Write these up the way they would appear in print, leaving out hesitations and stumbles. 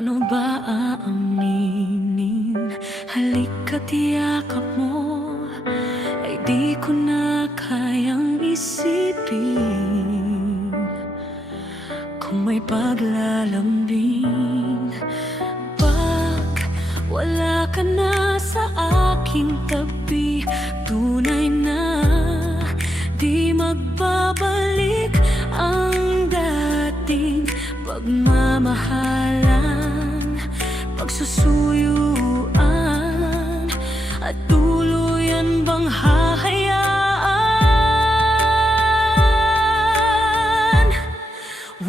Paano ba aaminin? Halika't yakap mo, ay di ko na kayang isipin. Kung may paglalambing, pag wala ka na sa aking tabi, tunay na di magbabalik ang dating pagmamahalan, pagsusuyuan, at tuluyan bang hahayaan?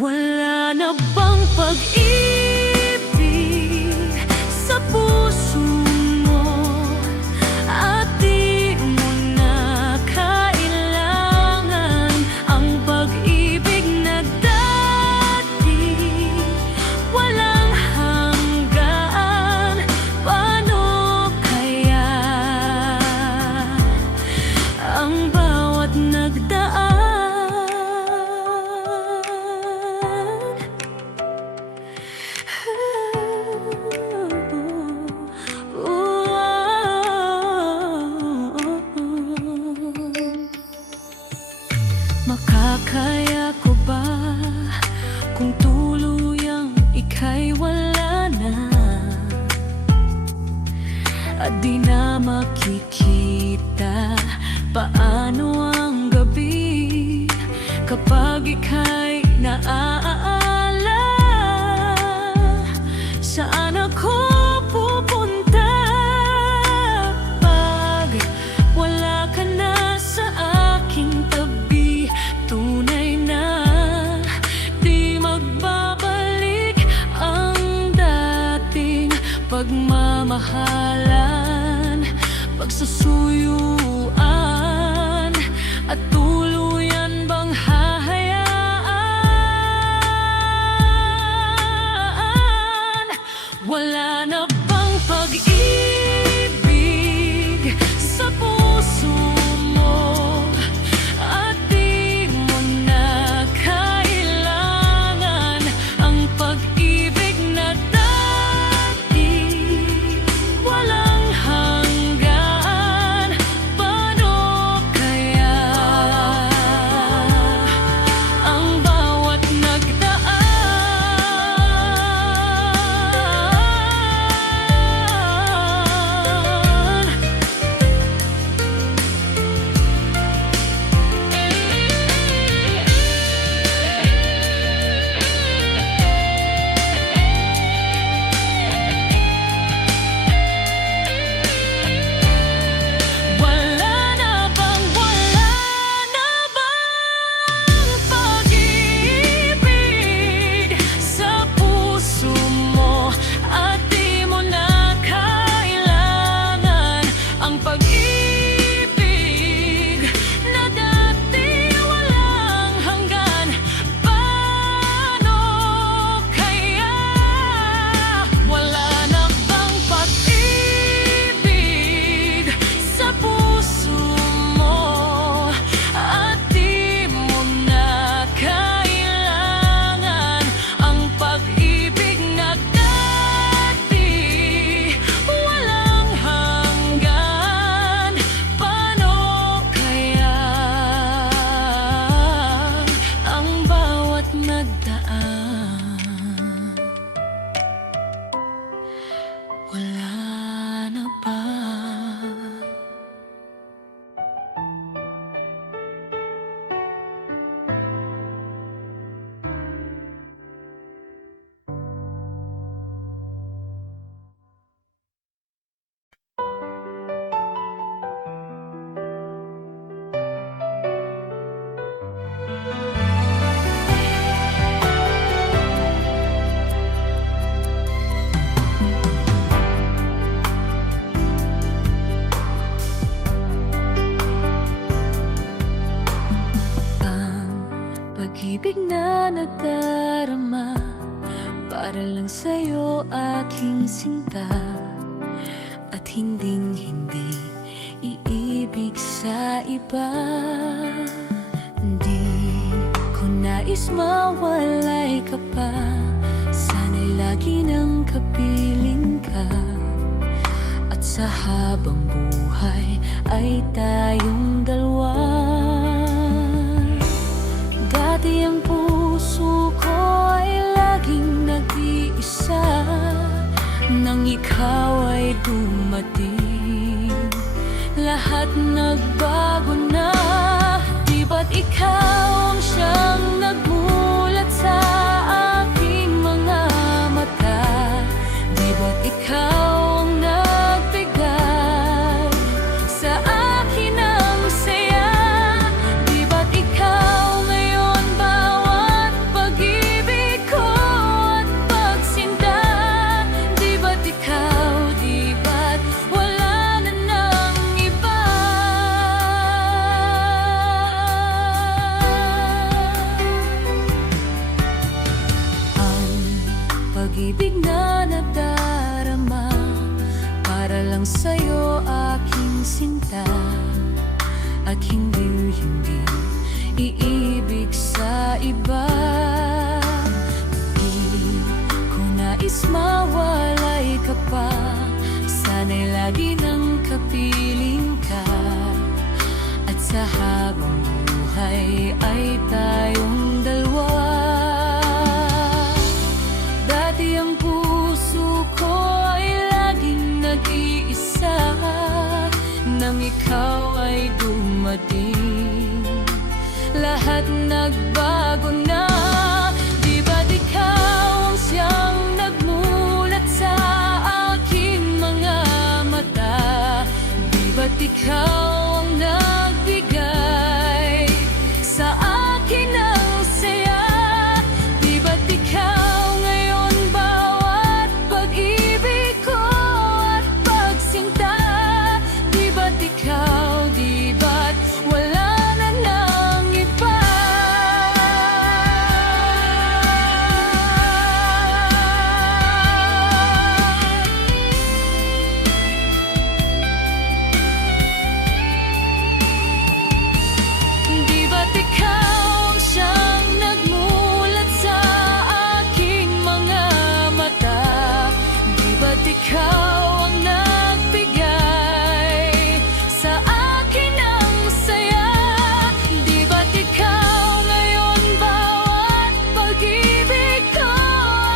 Wala na bang pag-ibig sa puso mo, at di mo na kailangan ang pag-ibig na dati walang hanggan? Paano kaya ang bawat nagdaan? Makakaya ko ba kung tuluyang ika'y wala na, at di na makikita? Paano ang gabi kapag ika'y naaalala? Saan ako pupunta pag wala ka na sa aking tabi? Tunay na di magbabalik ang dating pagmamahalan, pagsusuyuan, at tuluyan bang hahayaan? Wala na bang pag-ibig sa puso mo, at di mo na kailangan ang pag-ibig na dati walang hanggan? Paano kaya ang bawat nagdaan? Wala na bang pag-ibig sa puso mo, at di mo na kailangan ang pag-ibig na dati walang hanggan? Paano kaya? Wala na bang pag-ibig sa puso mo, at di mo na kailangan ang pag-ibig na dati walang hanggan? Paano kaya ang bawat nagdaan? Wala na ba? Ang pag-ibig na nadarama para lang sa'yo, aking sinta, at hinding-hindi iibig sa iba. Di ko nais mawalay ka pa, sana'y lagi nang kapiling ka. At sa habang buhay ay tayong dalawa. Dati ang puso ko ay laging nag-iisa. Nang ikaw ay dumating, lahat nagbago na. Di ba't ikaw ang siyang nagmulat sa aking mga mata? Di ba't ikaw ang nagbigay sa akin ng saya? Di ba't ikaw ngayon bawat pag-ibig ko at pagsinta? Di ba't ikaw, di ba't wala na ng iba? Ang pag-ibig na nadarama para lang sa'yo, aking sinta, at hindi iibig sa iba. Di ko nais mawalay ka pa, sana'y lagi nang kapiling ka. At sa habang buhay ay tayong dalawa. Dati ang puso ko ay laging nag-iisa. Nang ikaw ay dumating, lahat nagbago na. Di ba't ikaw ang siyang nagmulat sa aking mga mata? Di ba't ikaw ang nagbigay sa akin ng saya? Di ba't ikaw ngayon bawat pag-ibig ko at pagsinta? Di ba't ikaw, di ba't wala na ng iba? Di ba't ikaw ang siyang nagmulat sa aking mga mata? Di ba't ikaw ang nagbigay sa akin ng saya? Di ba't ikaw ngayon bawat pag-ibig ko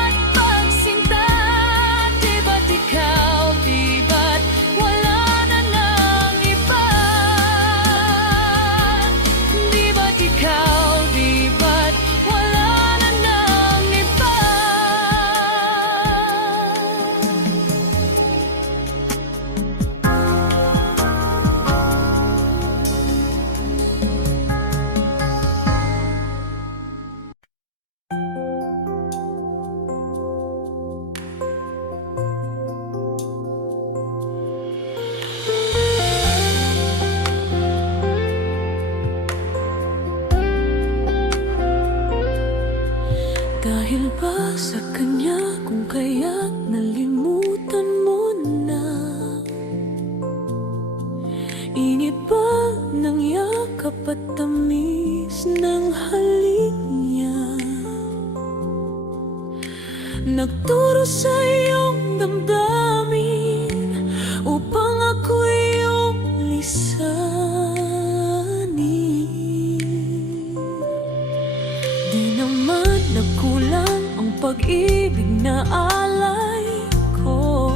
at pagsinta? Di ba't ikaw, di ba't wala na ng iba? Di ba't ikaw, di ba't wala na ng iba? Dahil ba sa kanya kung kaya't nalimutan mo na? Init ba ng yakap at tamis ng halik niya? Nagturo sa iyong damdamin upang ako'y iyong lisanin. Di naman nagkulang ang pag-ibig na alay ko.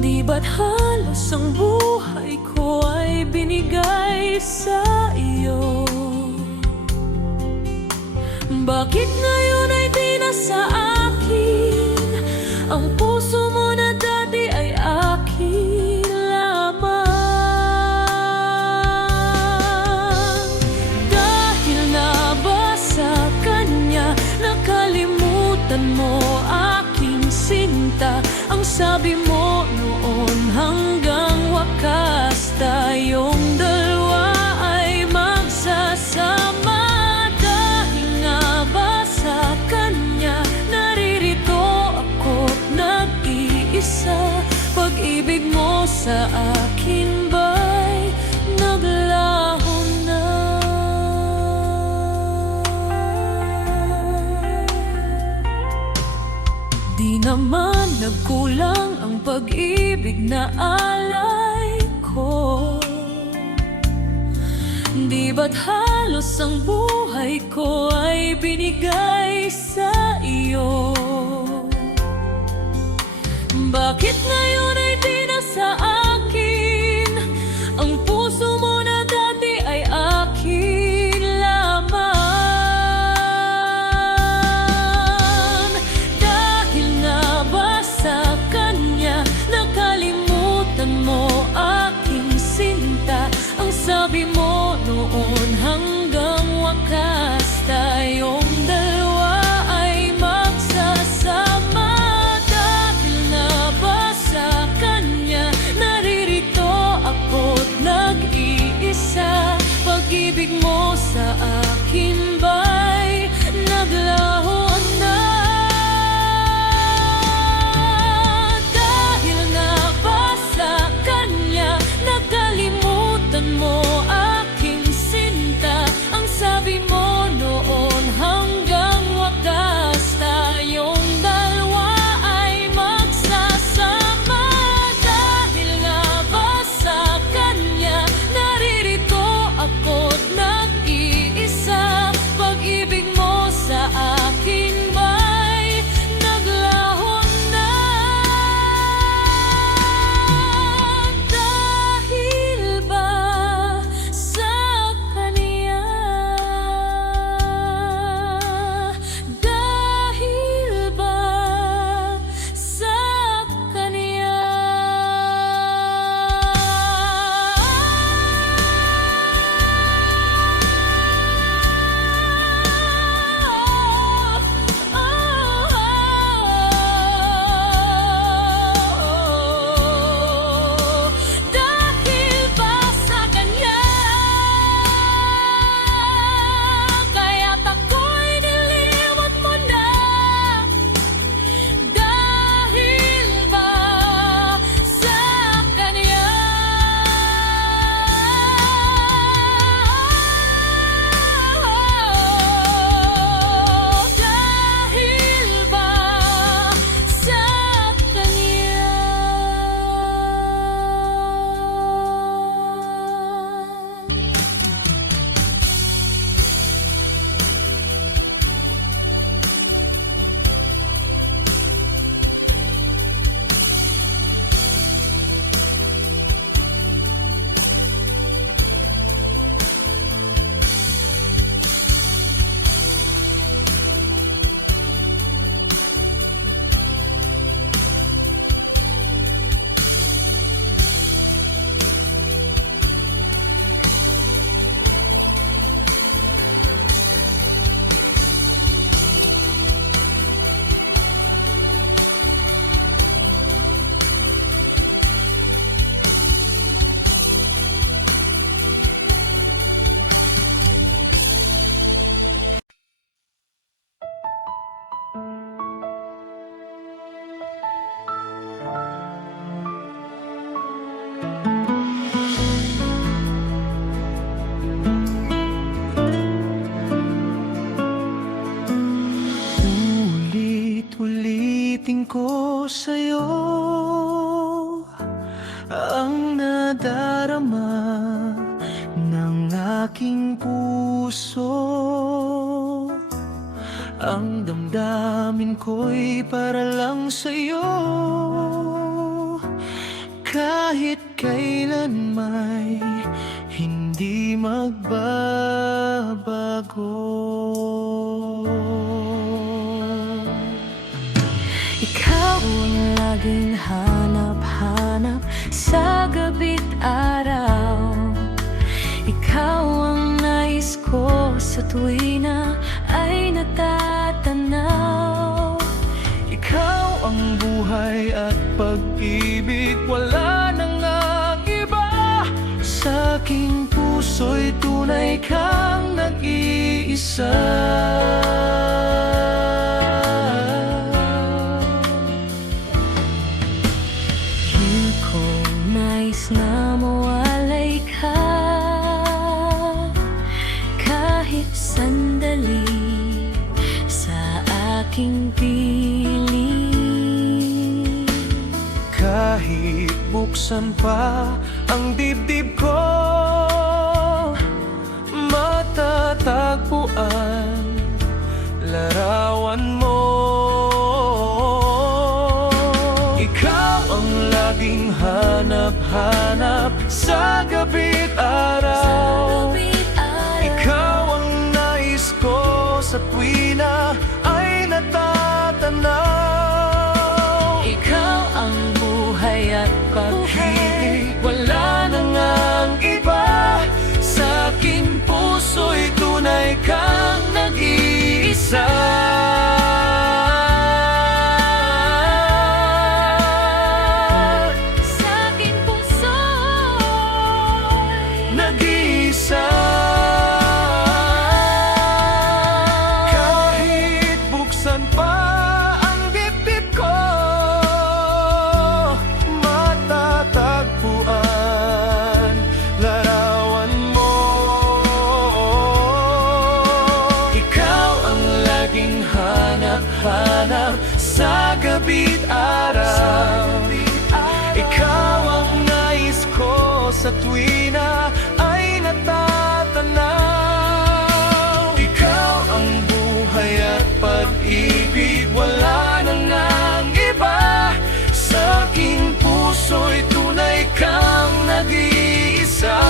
Di ba't halos ang buhay ko ay binigay sa iyo? Bakit ngayon ay di na sa akin ang puso mo na dati ay akin lamang? Dahil na ba sa kanya nakalimutan mo aking sinta? Ang sabi mo noon hanggang wakas tayong dalawa ay magsasama. Dahil nga ba sa kanya naririto ako't nag-iisa? Pag-ibig mo sa akin ba'y naglaho na? naman nagkulang ang pag-ibig na alay ko? Di ba't halos ang buhay ko ay binigay sa iyo? Bakit ngayon ay di na sa akin ang puso mo na dati ay akin lamang? Dahil nga ba sa kanya nakalimutan mo aking sinta? Ang sabi mo noon hanggang wakas tayong dalawa ay magsasama. Dahil na ba sa kanya naririto ako't nag-iisa? Pag-ibig mo sa akin ba'y naglaho na? Dahil nga ba sa kanya nakalimutan mo aking sinta? Ang sabi mo noon hanggang wakas tayong dalawa ay magsasama. Dahil nga ba sa kanya naririto ako't nag-iisa? Pag-ibig mo sa akin ba'y naglaho na? Dahil ba sa kanya? Dahil ba sa kanya? Dahil ba sa kanya kaya't ako'y niliwat mo na? Dahil ba sa kanya? Dahil ba sa kanya? Ulit-ulitin ko sa'yo ang nadarama ng aking puso. Ang damdamin ko'y para lang sa'yo. Kahit kailan may hindi magbabago. Ikaw ang laging hanap-hanap sa gabi't araw. Ikaw ang nais ko sa tuwina ay natatanaw. Ikaw ang buhay at pag-ibig, wala nang ang iba. Sa aking puso'y tunay kang nag-iisa. Di ko nais na mawalay ka kahit sandali sa aking piling. natagpuan, larawan mo. Ikaw ang laging hanap-hanap sa gabi't araw. Ikaw ang nais ko sa tuwi na ay natatanaw. Ikaw ang buhay at Pag-ibig, wala na ngang iba. Sa aking puso'y tunay kang nag-iisa. sa aking puso'y Nag-iisa. Kahit buksan pa ang dibdib ko, matatagpuan larawan mo. Ikaw ang laging hanap-hanap sa gabi't araw. Ikaw ang nais ko sa tuwi na ay natatanaw. Ikaw ang buhay at pag-ibig, wala na ngang iba. Sa aking puso'y tunay kang nag-iisa.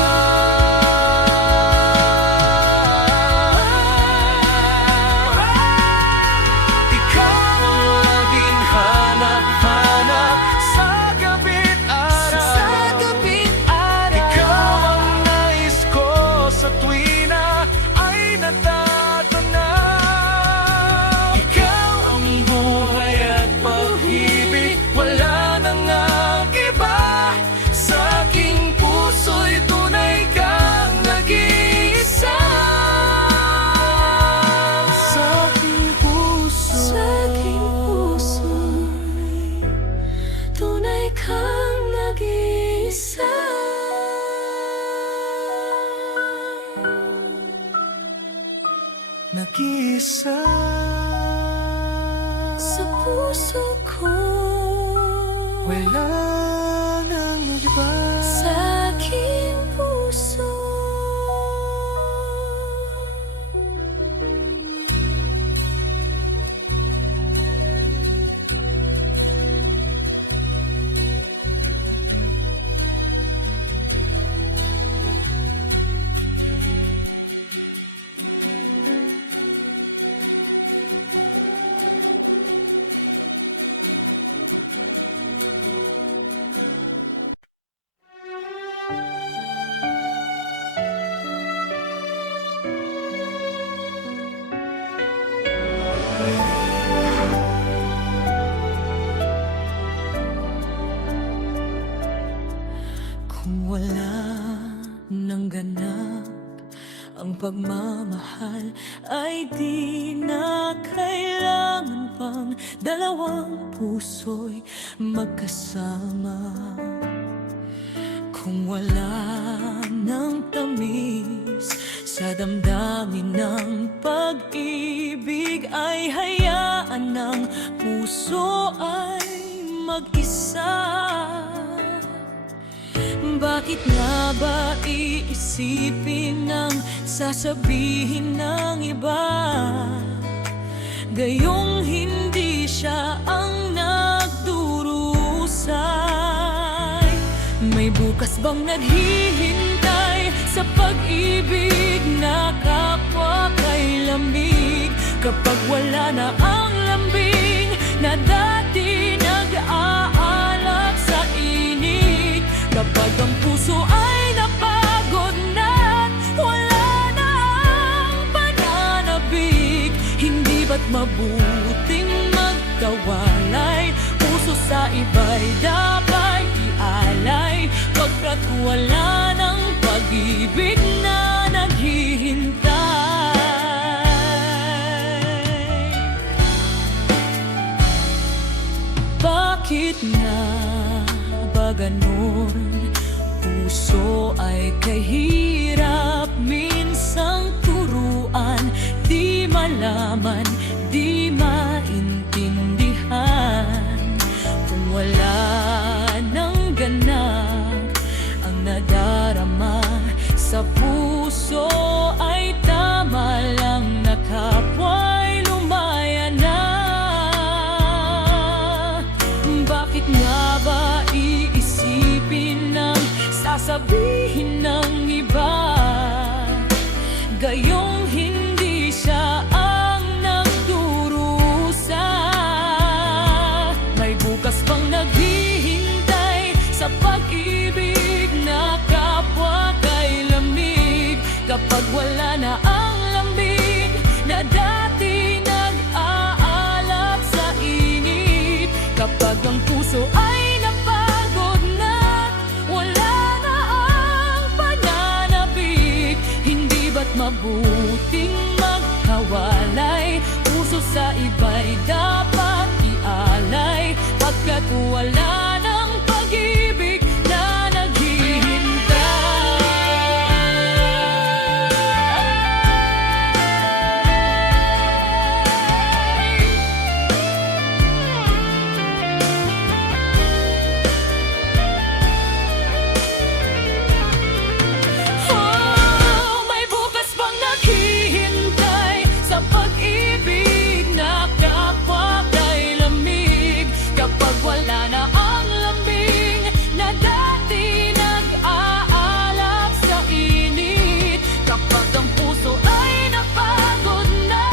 Ikaw ang laging hanap-hanap sa gabi't araw. Ikaw ang nais ko sa tuwi na ay natatanaw. Ikaw ang buhay at pag-ibig, wala na ngang iba. Sa aking puso'y tunay kang nag-iisa. Sa aking puso, tunay kang nag-iisa. nag-iisa. Sa puso ko, Wala nang iba. sa aking puso. Kung wala nang ganap ang pagmamahal, ay di na kailangan pang dalawang puso'y magkasama. Kung wala nang tamis sa damdamin ng pag-ibig, ay hayaan ng puso ay mag-isa. Bakit nga ba iisipin ng sasabihin ng iba, gayong hindi siya ang nagdurusay? May bukas bang naghihintay sa pag-ibig na kapwa kay lamig? Kapag wala na ang lambing na dati nag-aalak sa init, kapag ang puso ay napagod na't wala na ang pananabik, hindi ba't mabuting magkawalay? Puso sa iba'y dapat ialay, pagkat wala ng pag-ibig na naghihintay. Bakit na ba ganon? Puso ay kahirap minsang turuan, di malaman, di maintindihan. Kung wala nang ganap ang nadarama sa puso, ay tama lang Gayong hindi siya ang nagdurusa. May bukas pang naghihintay sa pag-ibig na kapwa kay lamig. Kapag wala na ang lambing na dati nag-aalab sa init. Kapag ang puso ay napagod na wala na ang pananabik. Hindi ba't mabuting magkawalay? Puso sa iba'y dapat ialay, pagkat wala ng pag-ibig na naghihintay. Oh, may bukas pang naghihintay sa pag-ibig na kapwa kay lamig. Kapag wala na ang lambing na dati nag-aalab sa init. Kapag ang puso ay napagod na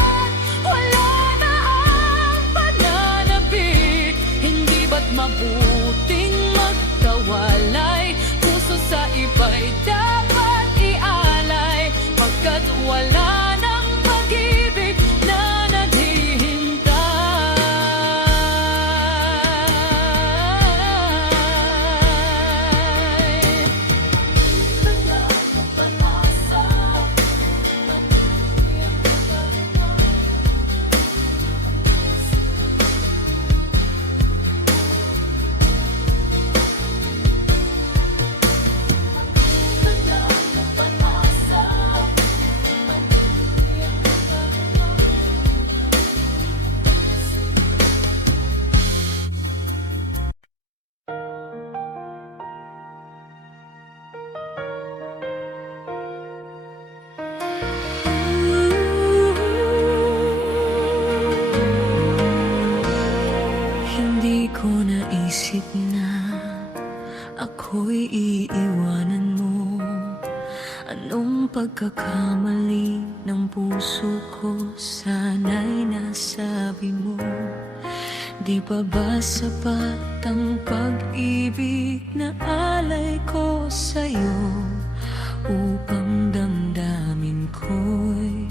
wala na ang pananabik. Hindi ba't mabuting magkawalay? Puso sa iba'y dapat ialay, pagkat wala ng pag-ibig na naghihintay. Hindi ko naisip na ako'y iiwanan mo. Anong pagkakamali ng puso ko sana'y nasabi mo? Di pa ba sapat ang pag-ibig na alay ko sa'yo, upang damdamin ko'y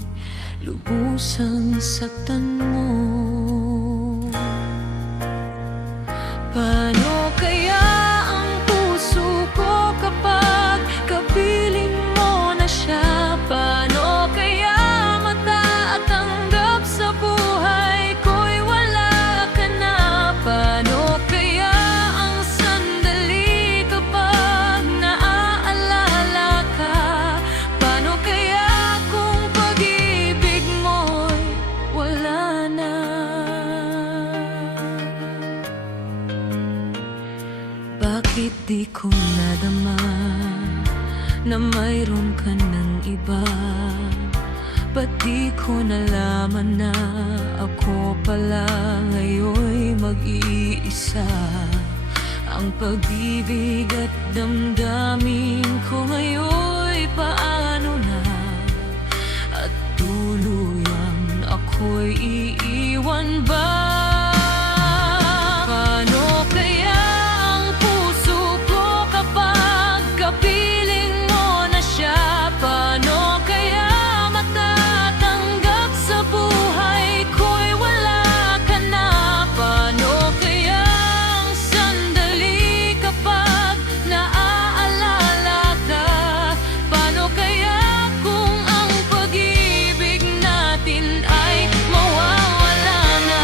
lubusang saktan mo? Paano kaya ang puso ko kapag kapiling mo na siya? Paano kaya matatanggap sa buhay ko'y wala ka na? Paano kaya ang sandali kapag naaalala ka? Paano kaya kung pag-ibig mo'y wala na? Bakit di ko nadama na mayroon ka ng iba? Ba't di ko nalaman na ako pala ngayon'y mag-iisa? Ang pag-ibig at damdamin ko ngayon'y paano na? At tuluyang ako'y iiwan ba? Paano kaya ang puso ko kapag kapiling mo na siya? Paano kaya matatanggap sa buhay ko'y wala ka na? Paano kaya ang sandali kapag naaalala ka? Paano kaya kung ang pag-ibig natin ay mawawala na?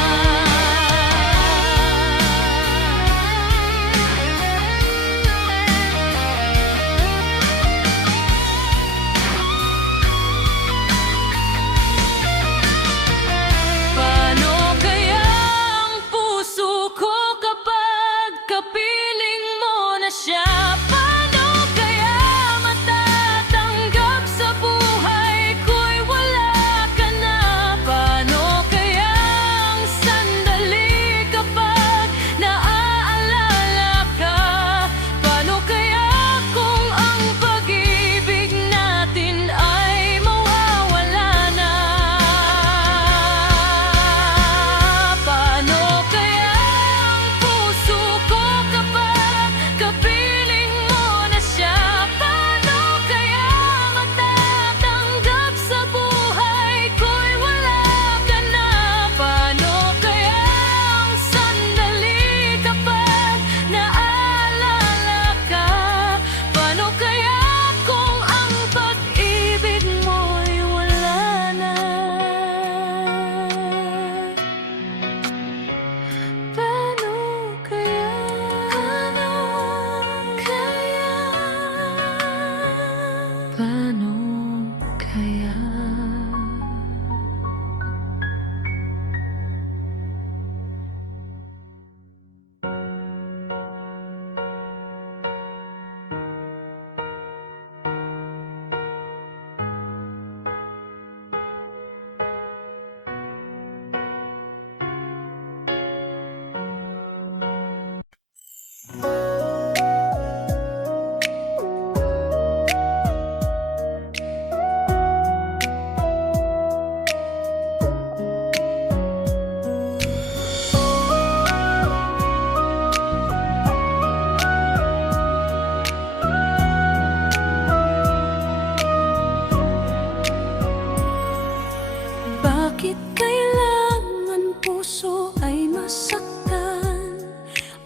Bakit kailangan puso ay masaktan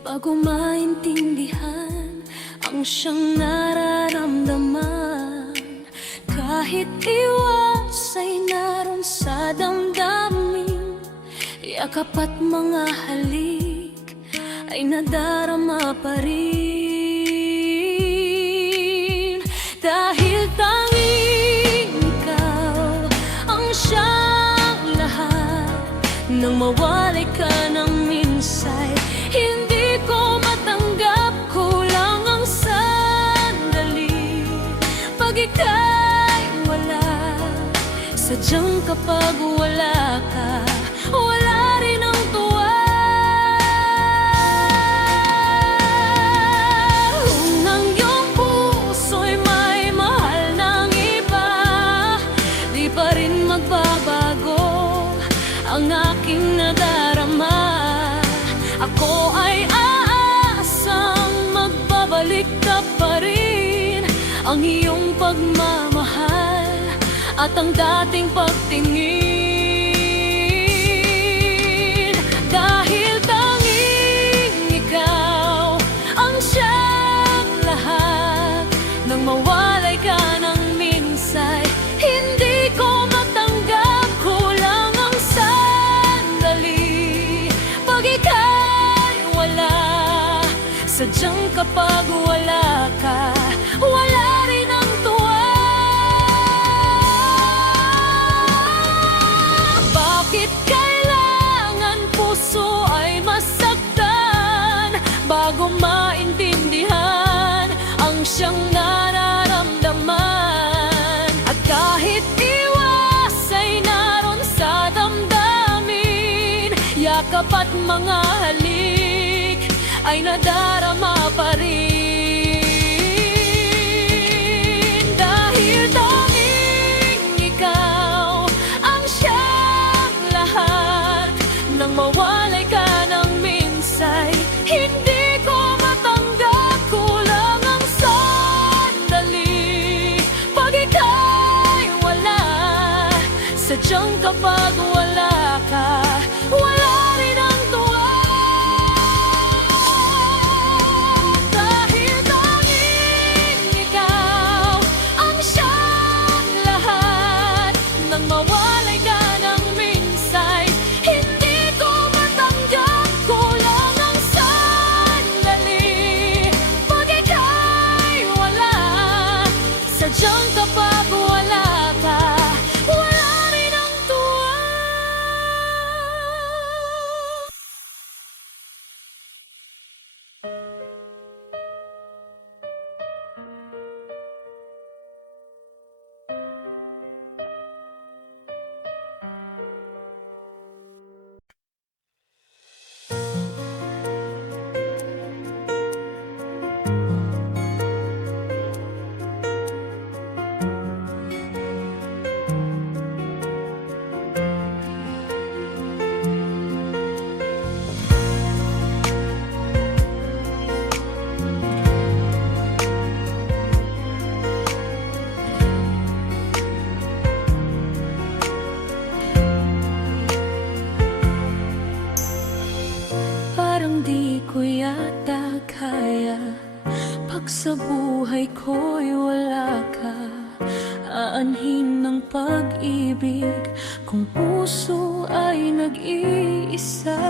bago maintindihan ang siyang nararamdaman? Kahit iwas ay naroon sa damdamin, yakap at mga halik ay nadarama pa rin. Dahil tanging ikaw ang siyang lahat, nang mawalay ka ng minsay, hindi ko matanggap, kulang ang sandali. Pag ika'y wala, sadyang kapag wala ka, wala rin ang tuwa. Kung ang iyong puso'y may mahal ng iba, di pa rin magbabago ang aking nadarama. Ako ay aasang magbabalik ka pa rin, ang iyong pagmamahal at ang dating pagtingin. Dahil tanging ikaw ang siyang lahat, nang mawalay ka ng minsay, hindi ko matanggap, kulang ang sandali. Pag ika'y wala, sadyang kapag wala ka, wala rin ang tuwa. Bakit kailangan puso ay masaktan bago maintindihan ang siyang nararamdaman? At kahit iwas ay naroon sa damdamin, yakap at mga halik ay nadarama pa rin. Dahil tanging ikaw ang siyang lahat, nang mawalay ka ng minsay, hindi ko matanggap, kulang ang sandali. Pag ika'y wala, sadyang kapag wala ka, wala rin ang tuwa. Dahil tanging ikaw ang siyang lahat, nang mawalay ka ng minsay, hindi ko matanggap, kulang ang sandali. Pag ika'y wala, sadyang kapag wala ka, wala rin ang tuwa. Parang di ko yata kaya, pag sa buhay ko'y wala ka. Aanhin ng pag-ibig kung puso ay nag-iisa.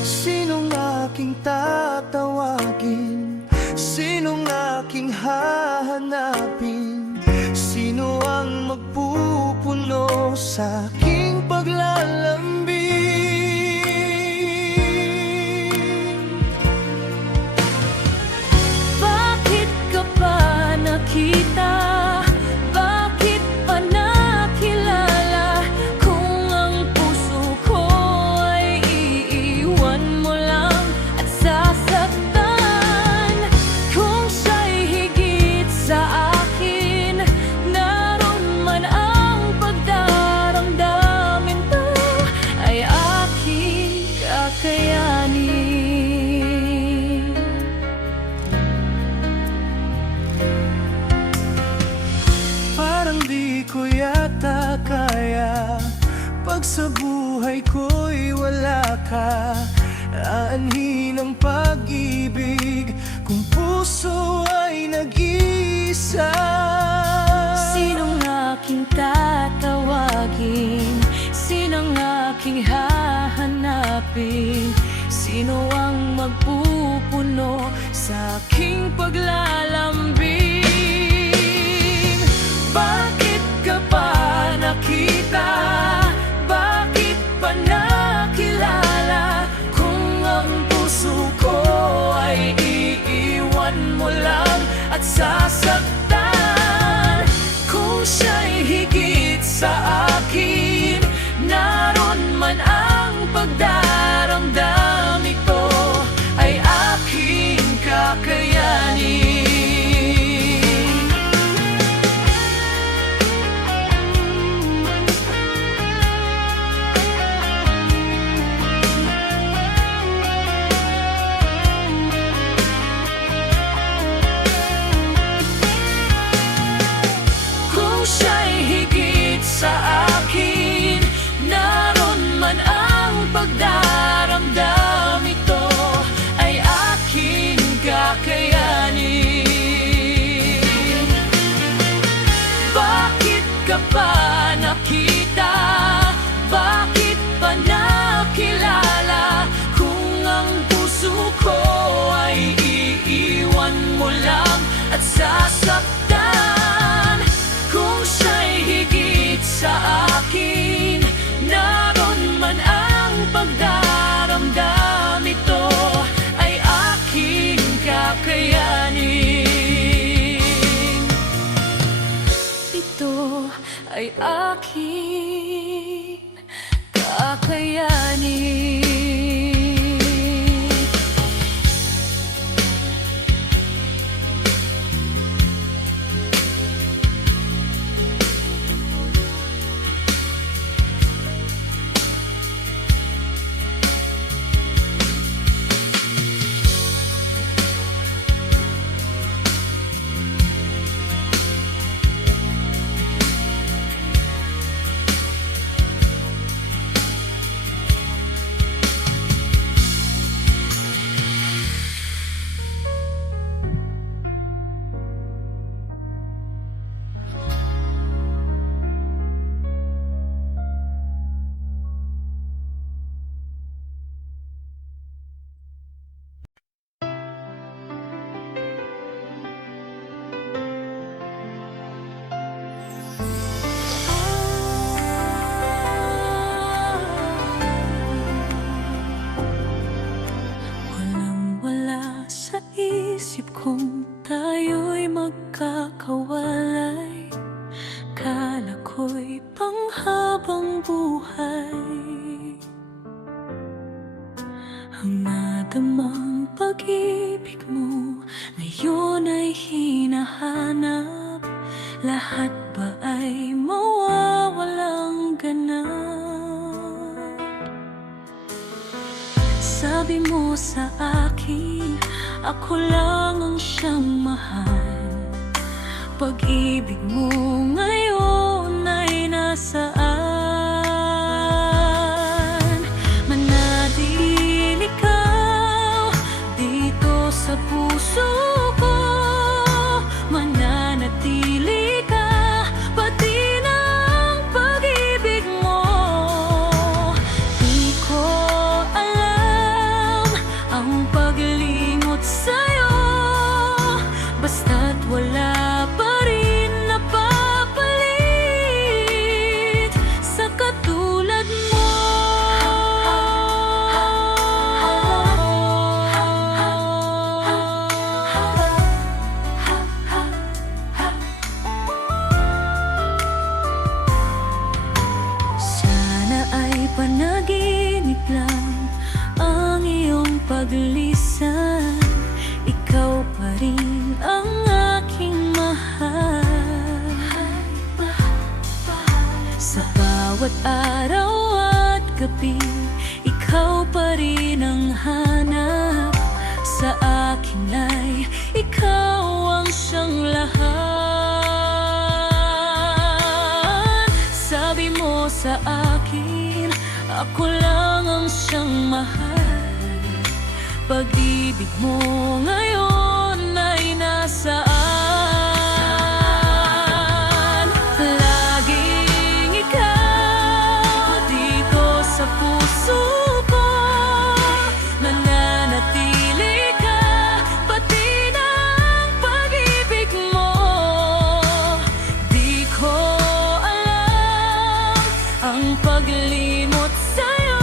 Sinong aking tatawagin? Sinong aking hahanapin? Sino ang magpupuno sa aking paglalambing? Bakit ka pa nakita? Bakit pa nakilala? Kung ang puso ko ay iiwan mo lang at sasaktan. Kung siya'y higit sa akin, naroon man ang pagdaramdam. Pag sa buhay ko'y wala ka, aanhin ang pag-ibig kung puso ay nag-iisa. Sinong aking tatawagin? Sinong aking hahanapin? Sino ang magpupuno sa aking paglalambing? Bakit ka pa nakita? Bakit pa nakilala? Kung ang puso ko ay iiwan mo lang at sasaktan. Kung siya'y higit sa akin, naron man ang pagdaramdam, ito ay aking kakayanin. Kung siya'y higit sa akin, naron man ang pagdaramdam, ito ay aking kakayanin. Bakit ka pa nakita? Bakit pa nakilala? Kung ang puso ko ay iiwan mo lang at sasaktan. Kung siya'y higit sa akin, naron man ang pagdaramdam, ito ay aking kakayanin. Ito ay aking kakayanin. Walang-wala sa isip kong tayo'y magkakawalay. Kala ko'y panghabang buhay. Ang nadamang pag-ibig mo ngayon ay hinahanap. Lahat ba ay mawawalang ganap? Sabi mo sa akin, ako lang ang siyang mahal. Pag-ibig mo ngayon ay nasaan? Manatili ikaw dito sa puso ko. Mananatili ka pati ng pag-ibig mo. Di ko alam ang paglingot sa'yo, basta't wala pa rin napapalit sa katulad mo. Sana ay panaginip lang ang iyong paglisan. Ikaw pa rin ang aking mahal. Sa bawat araw at gabi, ikaw pa rin ang hanap. Sa akin ay ikaw ang siyang lahat. Sabi mo sa akin, Ako lang ang siyang mahal. Pag-ibig mo ngayon ay nasaan? Laging ikaw dito sa puso ko. Nananatili ka, pati ng pag-ibig mo. Di ko alam ang paglimot sa'yo,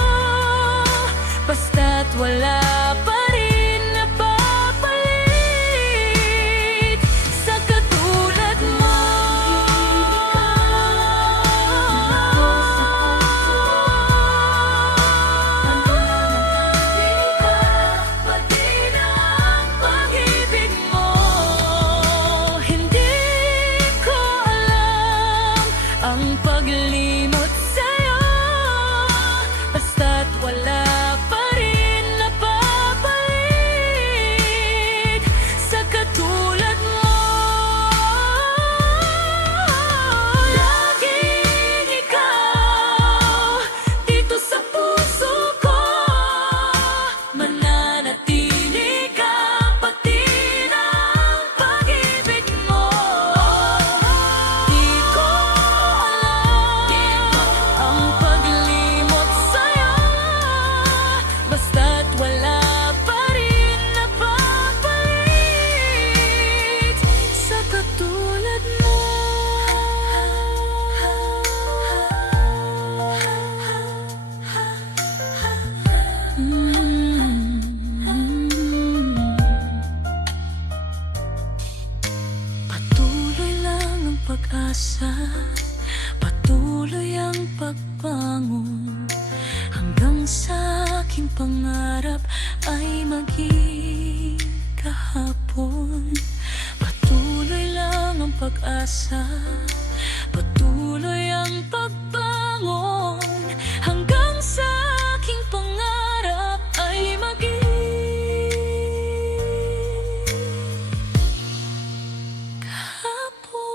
basta't wala pa rin napapalit sa katulad mo. Pati ng pag-ibig mo. Hindi ko alam ang paglimot sa'yo, basta't wala pa rin napapalit sa katulad mo. Laging ikaw dito sa puso ko. Mananatili ka, pati ng pag-ibig mo. Di ko alam ang paglimot sa'yo, basta't wala pa rin napapalit sa katulad mo. Patuloy lang ang pag-asa, patuloy ang pagbangon, hanggang sa aking pangarap ay maging kahapon. Patuloy lang ang pag-asa, patuloy ang pagbangon, hanggang sa aking pangarap ay maging kahapon.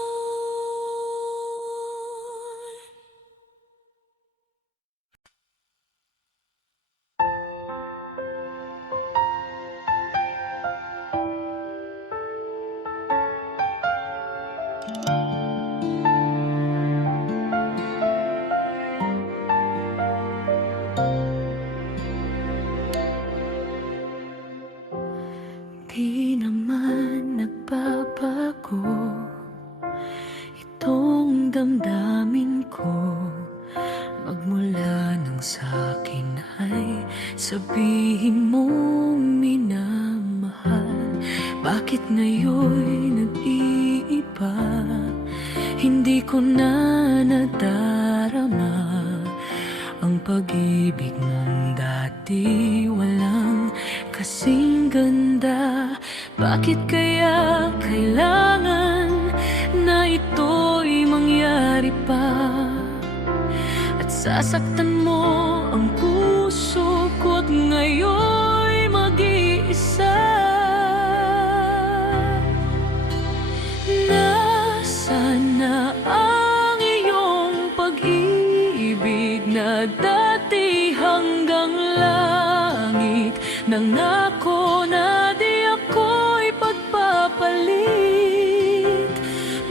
Di naman nagbabago itong damdamin ko, magmula nang sa'kin ay sabihin mong minamahal. Bakit ngayon'y nag-iiba? Hindi ko na nadarama ang pag-ibig mong dati, walang kasing ganda. Bakit kaya kailangan na ito'y mangyari pa? At sasaktan mo ang puso ko't ngayon'y mag-iisa. Nasaan na ang iyong pag-ibig na dati hanggang langit? Nangako na di ako'y pagpapalit.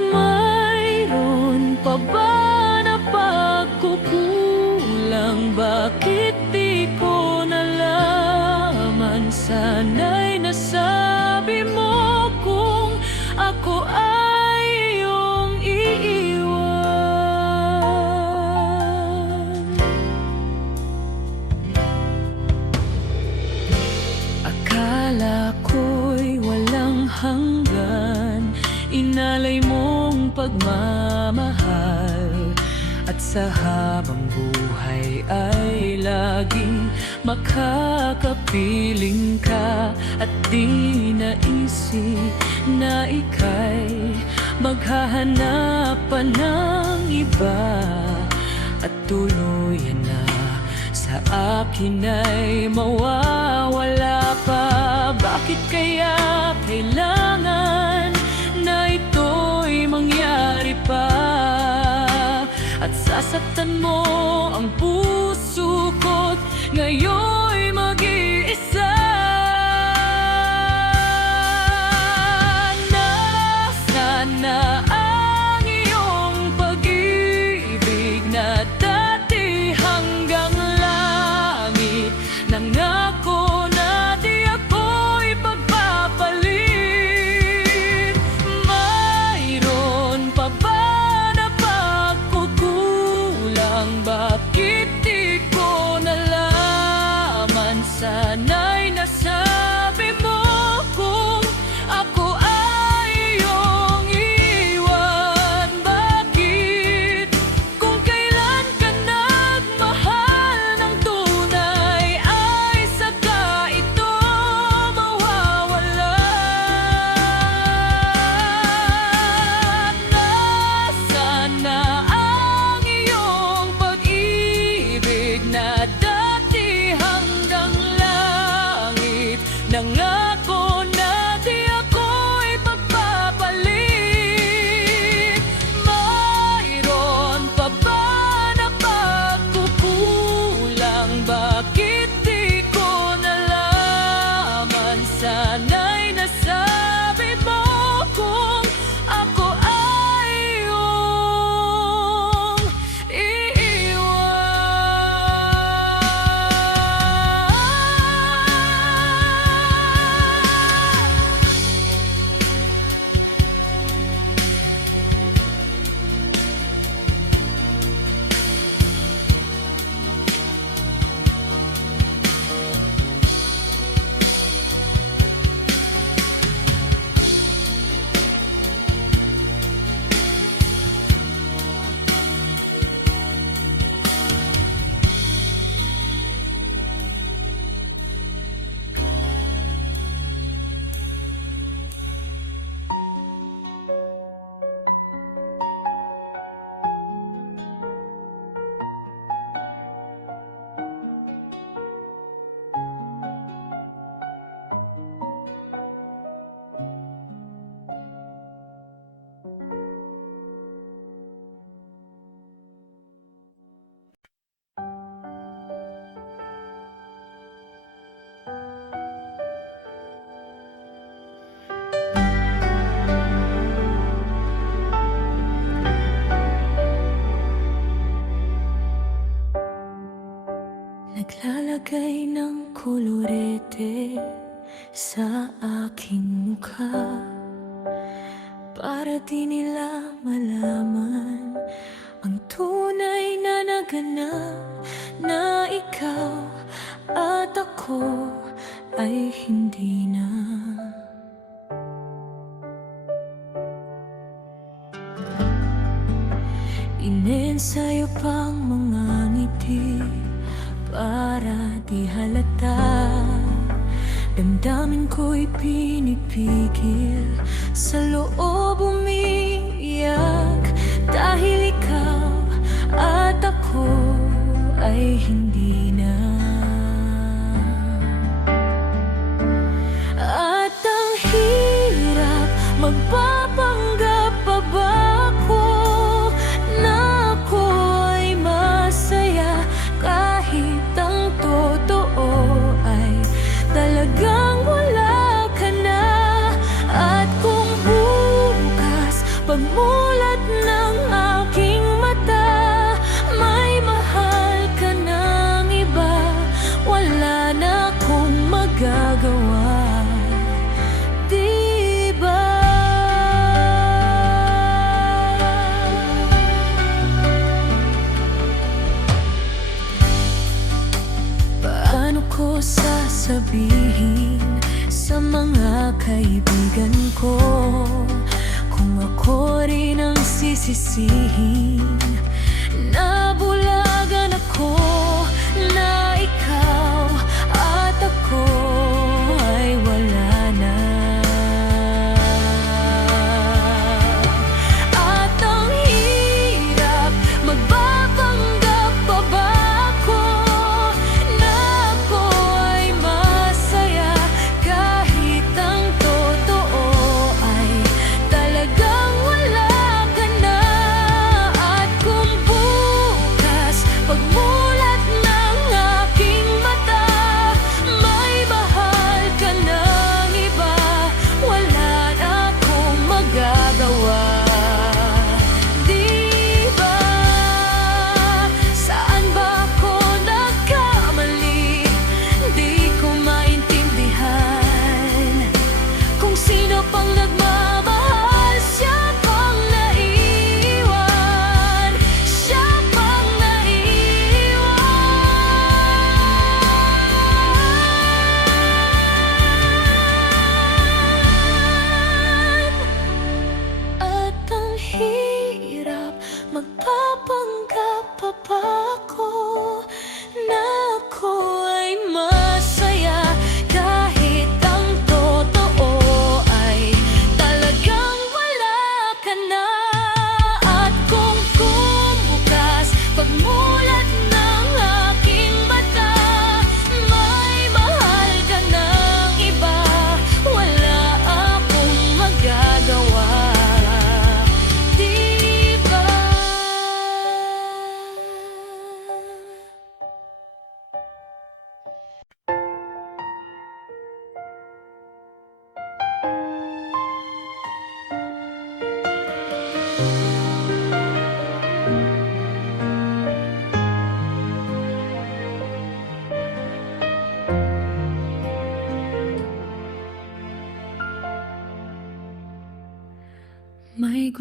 Mayroon pa ba na pagkukulang? Bakit di ko nalaman? Sana'y nasabi mo kung ako ay iyong iiwan. Akala ko'y walang hanggan, inalay mong pagmamahal, at sa habang buhay ay laging makakapiling ka. At di naisip na ika'y maghahanap pa ng iba, at tuluyan na sa akin ay mawawala pa. Bakit kaya kailangan na ito'y mangyari pa? At sa Nasaktan mo ang puso ko't ngayon'y mag-iisa. Nasaan na ang iyong pag-ibig na dati hanggang langit? Nangako na di ako'y pagpapalit. Mayroon pa ba na pagkukulang? Bakit di ko nalaman? Sana'y nasabi mo kung ako ay iyong iwan. Bakit kung kailan ka nagmahal ng tunay ay saka ito mawawala? Nasaan na ang iyong pag-ibig na dati hanggang langit? Nangako na di ako'y pagpapalit. Mayroon pa ba na pagkukulang? Bakit di ko nalaman? Sana'y nasabi mo kung ako ay iyong naglalagay ng kolorete sa aking mukha para di nila malaman ang tunay na naganap, na ikaw at ako ay hindi na. Inensayo pang mga ngiti para di halata. Damdamin ko'y pinipigil, sa loob umiiyak, dahil ikaw at ako ay hindi na. At ang hirap, magpapanggap pa ba ako na ako ay masaya kahit ang totoo ay talagang wala ka na? At kung bukas pagmulat ng aking mata may mahal ka ng iba, wala na akong magagawa, di ba? Paano ko sasabihin sa mga kaibigan ko kung ako rin ang sisisihin? Nabulagan ako na ikaw at ako ay wala na. At ang hirap, magpapanggap pa ba ako na ako ay masaya kahit ang totoo ay talagang wala ka na? At kung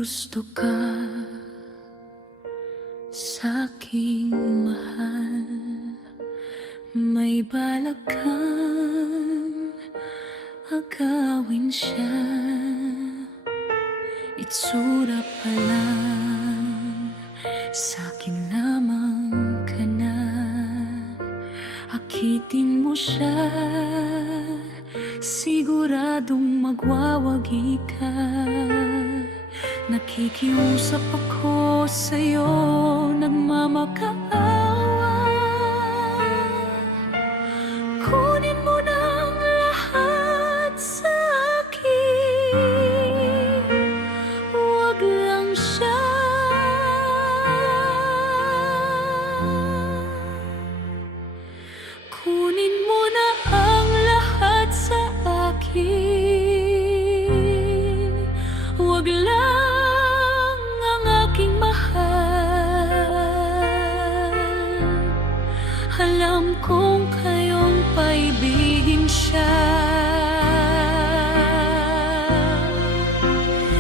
gusto ka sa'king mahal, may balak kang agawin siya. Itsura pa lang sa'kin lamang ka na, akitin mo siya, siguradong magwawagi ka. Nakikiusap ako sa'yo, nagmamakaawa. Kunin mo na ang lahat sa akin, huwag lang siya. Kunin mo na ang lahat sa akin, huwag lang ang aking mahal. Alam kong kayong paibigin siya,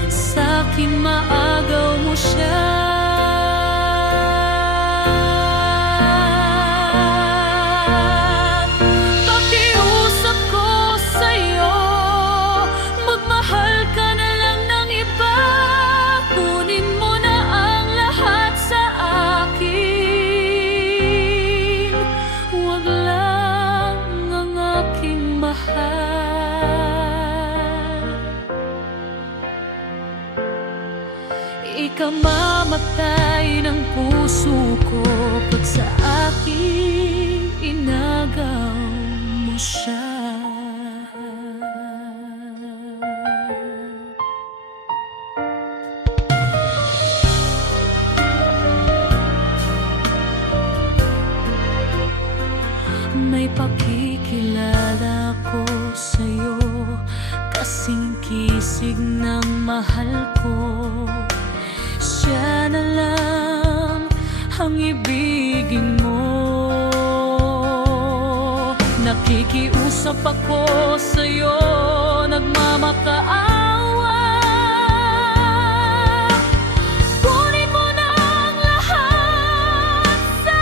sa'kin maagaw mo siya. Pakiusap ko sa'yo, magmahal ka na lang ng iba. Kunin mo na ang lahat sa akin, huwag lang ang aking mahal. Ikamamatay ng puso ko pag sa akin inagaw mo siya. May pakikilala ko sa'yo, kasing kisig ng mahal ko. Siya na lang ang ibigin mo. Nakikiusap ako sa'yo, nagmamakaawa. Kunin mo na ang lahat sa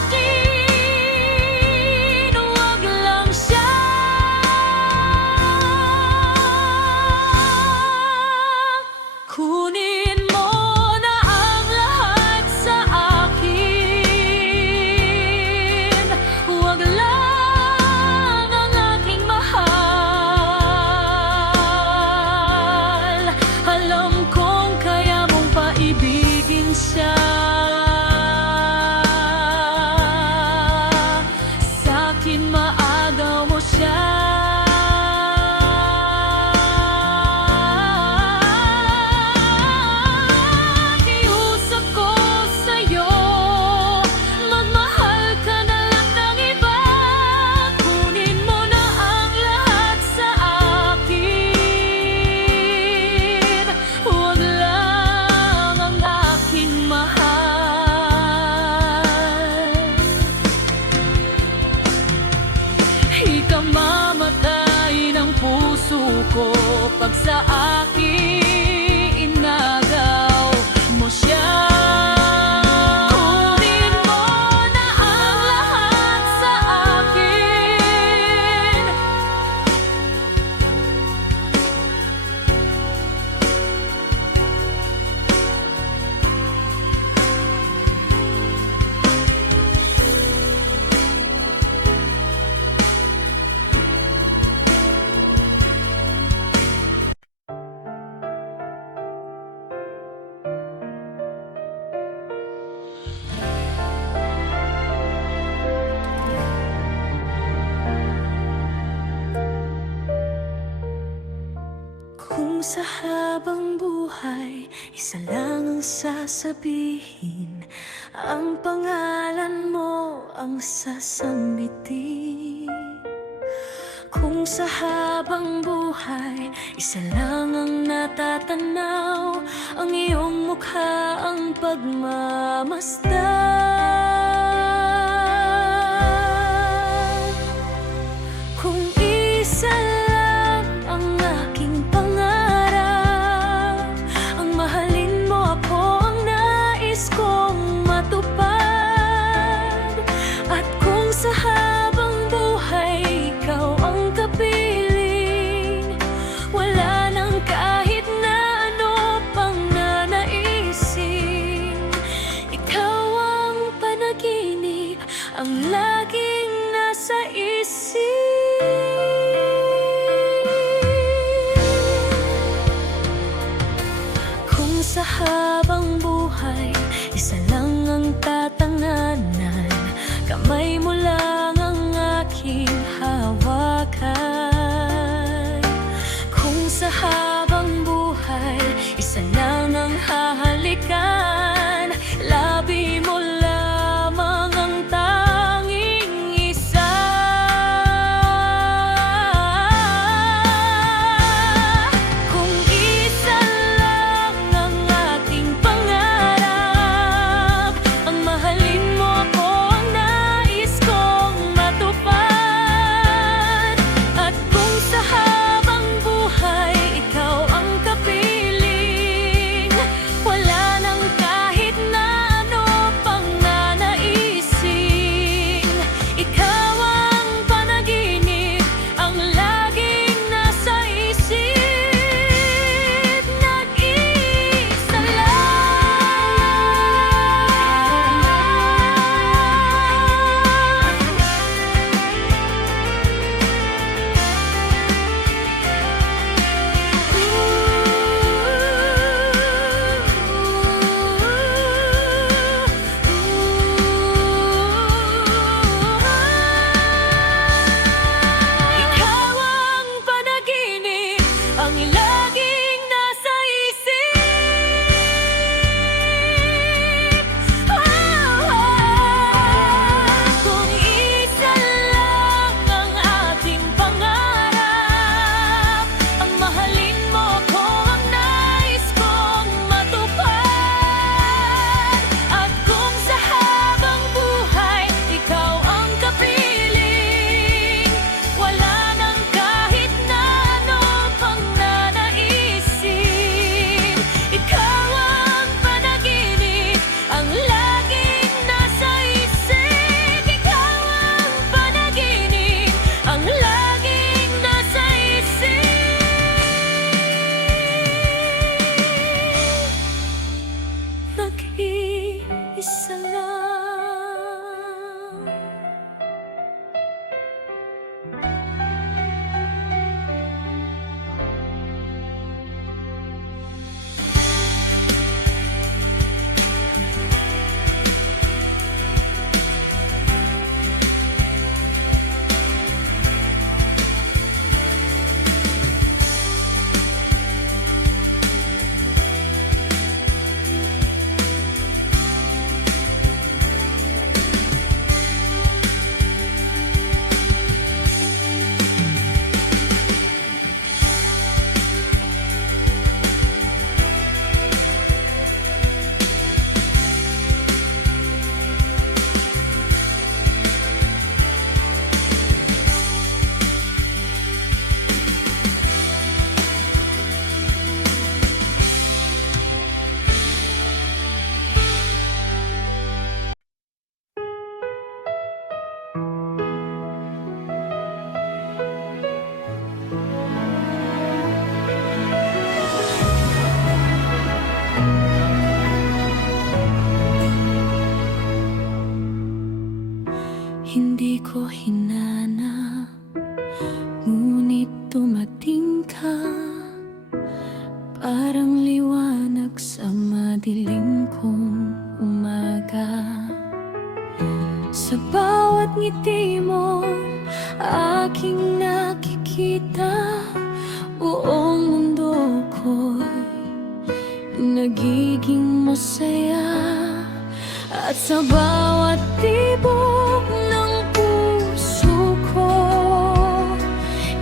akin, huwag lang siya. Kunin mo na ang lahat sa akin, huwag lang ang aking mahal. Alam kong kaya mong paibigin siya, sa'kin maagaw mo siya. Kiusap ko sa'yo, magmahal ka na lang ng iba. Kunin mo na ang lahat sa akin, huwag lang ang aking mahal. Ikamamatay ng puso ko pag sa akin inagaw mo siya. Kunin mo na ang lahat sa akin, kung sa habang buhay isa lang ang sasabihin, ang pangalan mo ang sasambitin. Kung sa habang buhay isa lang ang natatanaw, ang iyong mukha ang pagmamasdan. Kung isa lang ang aking pangarap, ang mahal ang laging nasa isip. Kung sa habang buhay, isa lang ang tatanganan, kamay mo lang ang aking hawakan. Kung sa habang buhay, isa lang ang hahalikan, labi mo lamang ang tanging isa. Kung isa lang ang ating pangarap, ang mahalin mo ako ang nais kong matupad. At kung sa habang buhay, ikaw ang kapiling, wala nang kahit na ano pang nanaisin. Ikaw ang panaginip, ang laging nasa isip. Nag-iisa Ikaw ang panaginip, ang laging nasa isip. Kung isa lang ang ating pangarap, ang mahalin mo ako ang nais kong matupad. At kung sa habang buhay, ikaw ang kapiling, wala nang kahit na ano pang nanaisin. Ikaw ang panaginip, ang laging nasa isip. Ikaw ang panaginip, ang laging nasa isip. Nag-iisa lang. Hindi ko hinanap, ngunit dumating ka, parang liwanag sa madilim kong umaga. Sa bawat ngiti mo, aking nakikita, buong mundo ko'y nagiging masaya. At sa bawat tibok ng puso ko,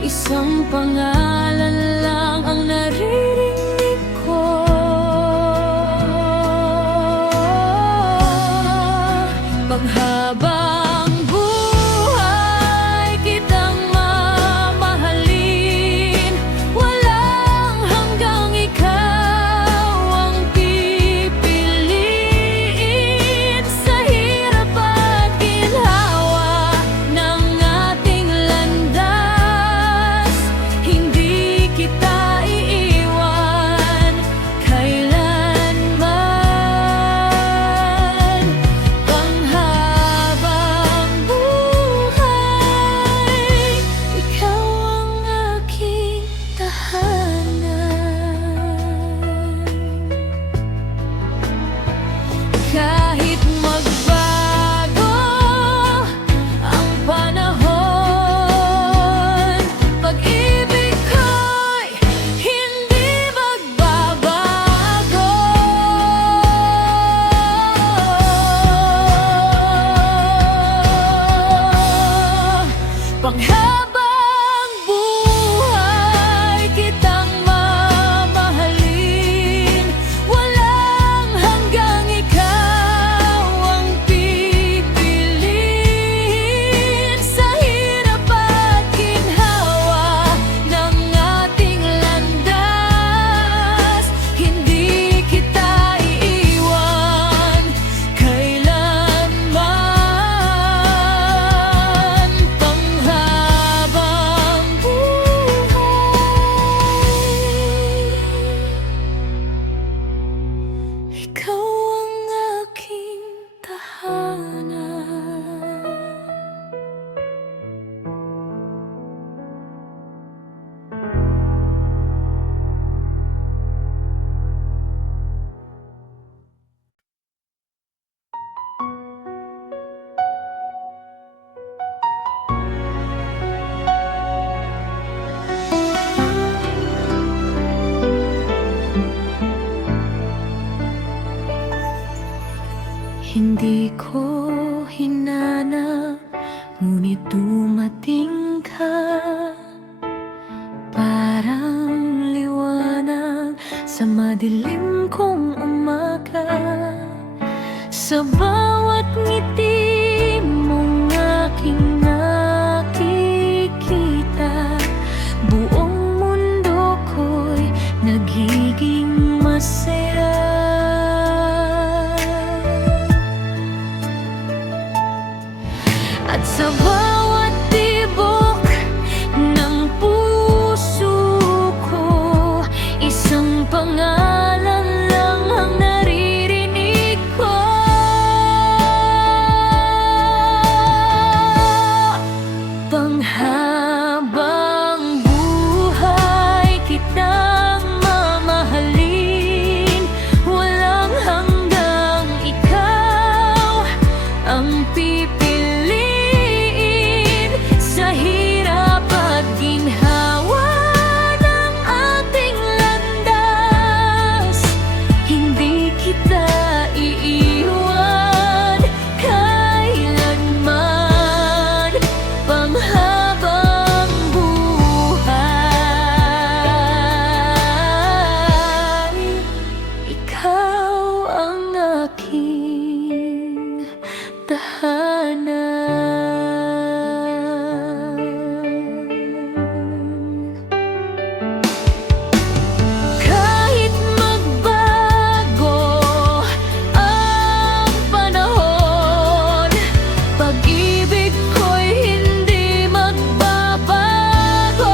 isang pangalan lang ang naririnig ko. Paghabang buhay kitang mamahalin, walang hanggang ikaw ang pipiliin. Sa hirap at ginhawa ng ating landas, hindi kita iiwan kailanman. Panghabang Panghabang buhay kitang mamahalin, walang hanggang ikaw ang pipiliin. Sa hirap at ginhawa ng ating landas, hindi kita iiwan kailanman. Panghabang buhay, ikaw ang aking tahanan. Hindi ko hinanap, ngunit dumating ka. Parang liwanag sa madilim kong umaga. Sa bawat ngiti mong aking nakikita, buong mundo ko'y nagiging masaya. At sa bawat tibok ng puso ko, isang pangalan lang ang naririnig ko. Panghabang buhay kitang mamahalin, walang hanggang ikaw ang pipiliin. Sa hirap at ginhawa ng ating landas, hindi kita iiwan kailanman. Panghabang buhay, ikaw ang aking tahanan. Kahit magbago ang panahon, pag-ibig ko'y hindi magbabago.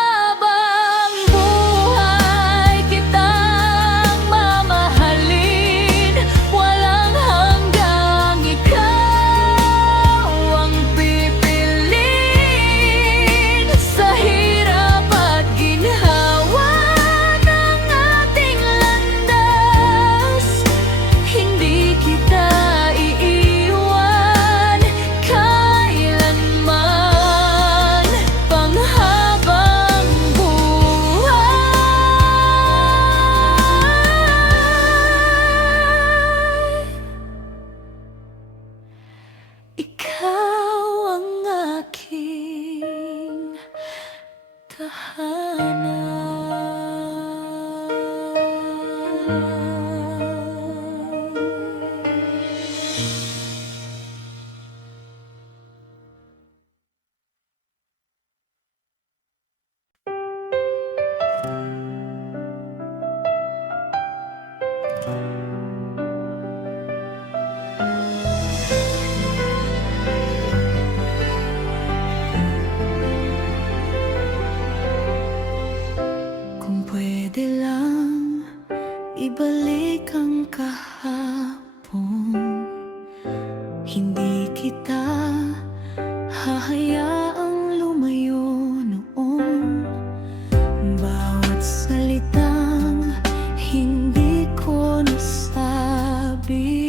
Panghabang buhay kitang mamahalin, walang hanggang ikaw ang pipiliin. Sa hirap at ginhawa ng ating landas, hindi kita iiwan kailanman. Panghabang buhay, ikaw ang aking tahanan. Kung pwede lang ibalik ang kahapon, hindi kita hahayaang lumayo noon. Bawat salitang hindi ko nasabi,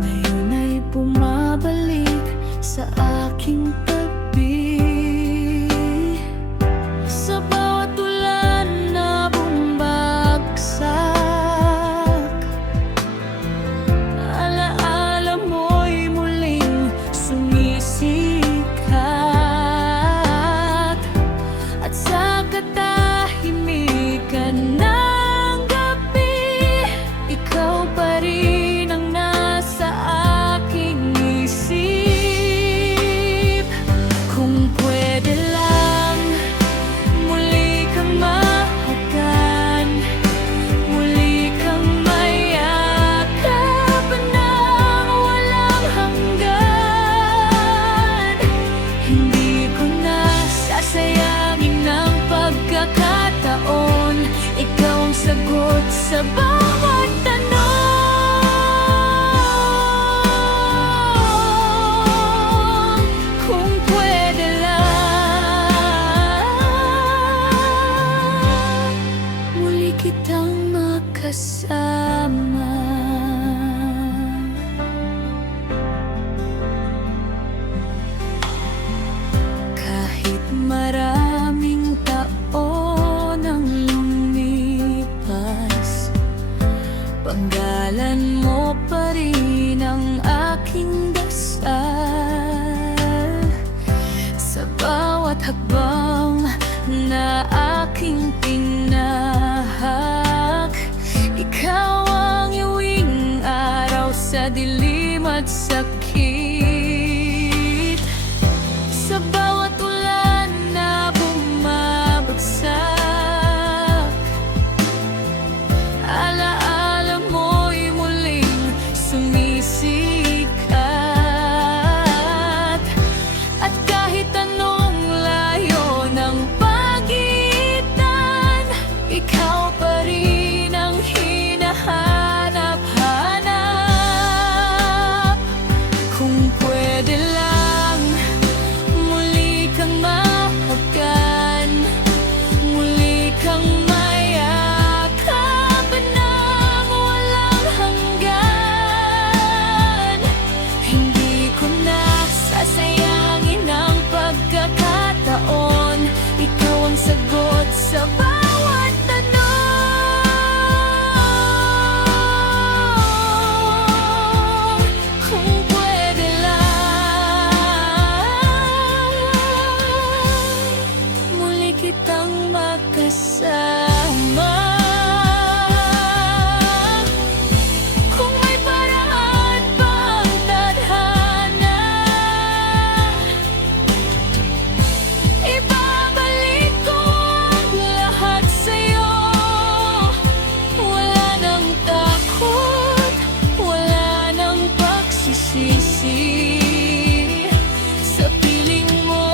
ngayon ay bumabalik sa aking tabi. Sa bawat ulan na bumagsak, sa bawat tanong. Kung pwede lang, muli kitang makasama. Kahit maraming taon ang lumipas, panggalan mo pa rin ang aking dasal. Sa bawat hakbang na aking tinahak, ikaw ang iwing araw sa dilim at sakit. Sa bawat ulan na bumabagsak, alaala mo'y muling sumisikat. At kahit anong layo ng pagitan, ikaw pa rin ang hinahanap-hanap. Kung pwede lang, muli kang mahagan, muli kang mayakap ng walang hanggan. Hindi ko na sasayangin ang pagkakataon, ikaw ang sagot sa bawat tanong. Kung pwede lang, muli kitang makasama. Kung may paraan pang tadhana, ibabalik ko ang lahat sa'yo. Wala nang takot, wala nang pagsisisi. Sa piling mo,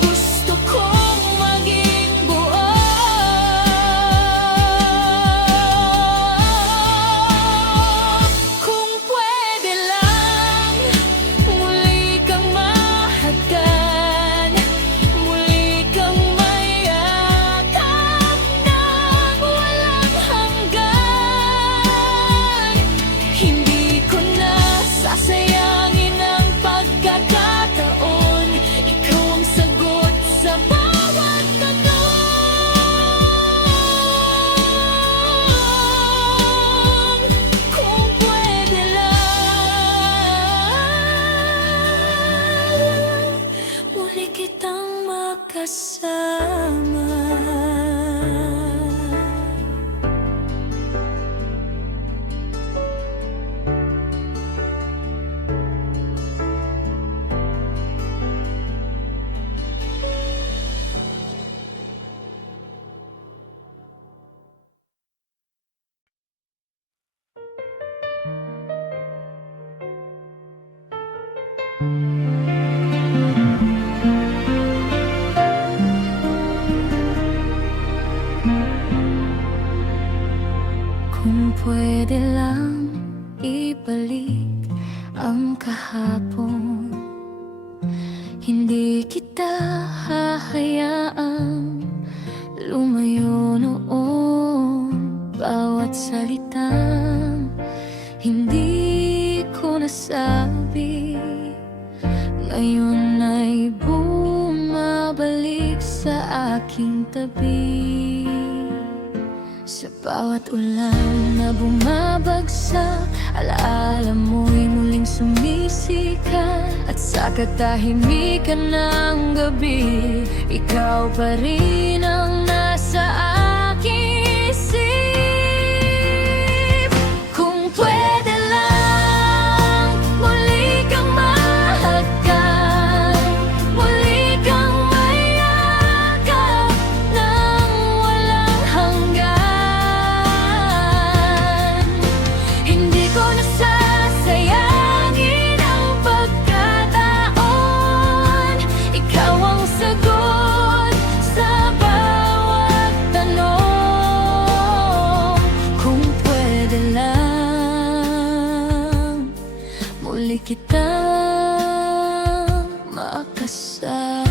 gusto kong maging buo. Kung pwede lang, muli kang mahagan, muli kang mayakap ng walang hanggan. Hindi ko na sasayangin ang pagkakataon, ikaw ang sagot sa bawat tanong. Kung pwede lang, muli kitang makasama. Kung pwede lang ibalik ang kahapon, hindi kita hahayaang lumayo noon. Bawat salitang hindi ko nasabi, ngayon ay bumabalik sa aking tabi. Sa bawat ulan na bumabagsak, alaala mo'y muling sumisikat. At sa katahimikan ng gabi, ikaw pa rin ang nasa aking isip. Kung pwede lang, muli kang mahagan, muli kang mayakap ng walang hanggan. Hindi ko nasasayangin ang pagkataon, ikaw ang sagot sa bawat tanong. kitang makasama.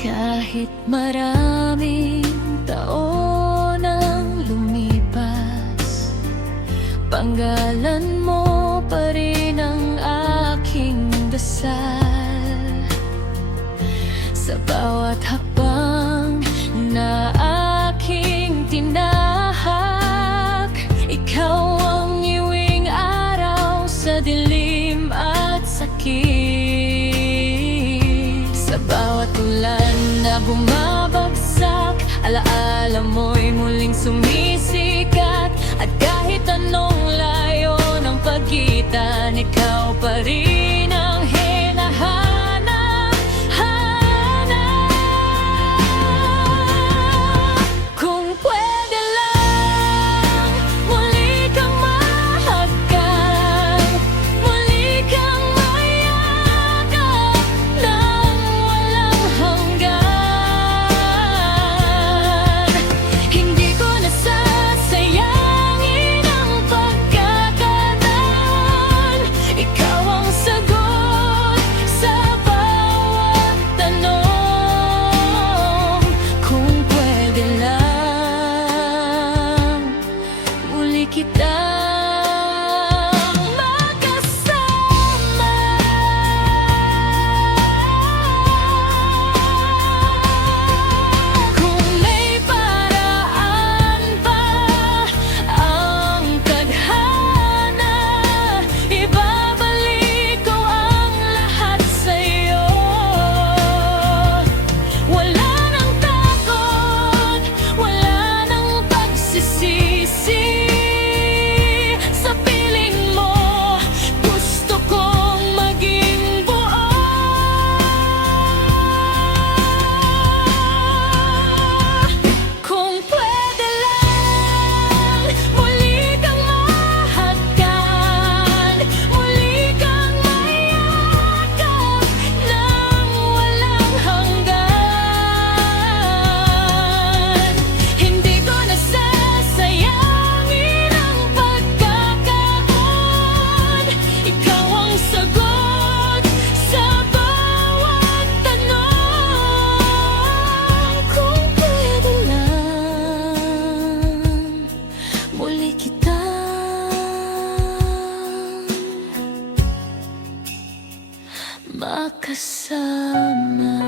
Kahit maraming taon ang lumipas, panggalan mo pa rin ang aking dasal. Sa bawat hakbang na aking tinahak, ikaw ang iwing araw sa dilim at sakit. Sa bawat ulan na bumabagsak, alaala mo'y muling sumisikat. At kahit anong layo ng pagitan, ikaw pa rin ang hinahanap. Kung pwede lang, muli kang mahagkan, muli kang mayakap nang walang hanggan. Hindi ko nasasayangin ang pagkakataon. Ikaw ang sagot sa bawat tanong. Kung pwede lang, muli kitang makasama. Kung may paraan pa ang tadhana, ibabalik ko ang lahat sa'yo. Wala nang takot, wala nang pagsisisi. Sa piling mo, gusto kong maging buo. Kung pwede lang, muli kang mahagkan, muli kang mayakap nang walang hanggan. Hindi ko nasasayangin ang pagkakataon. Ikaw ang sagot sa bawat tanong. Kung pwede lang, muli kitang makasama.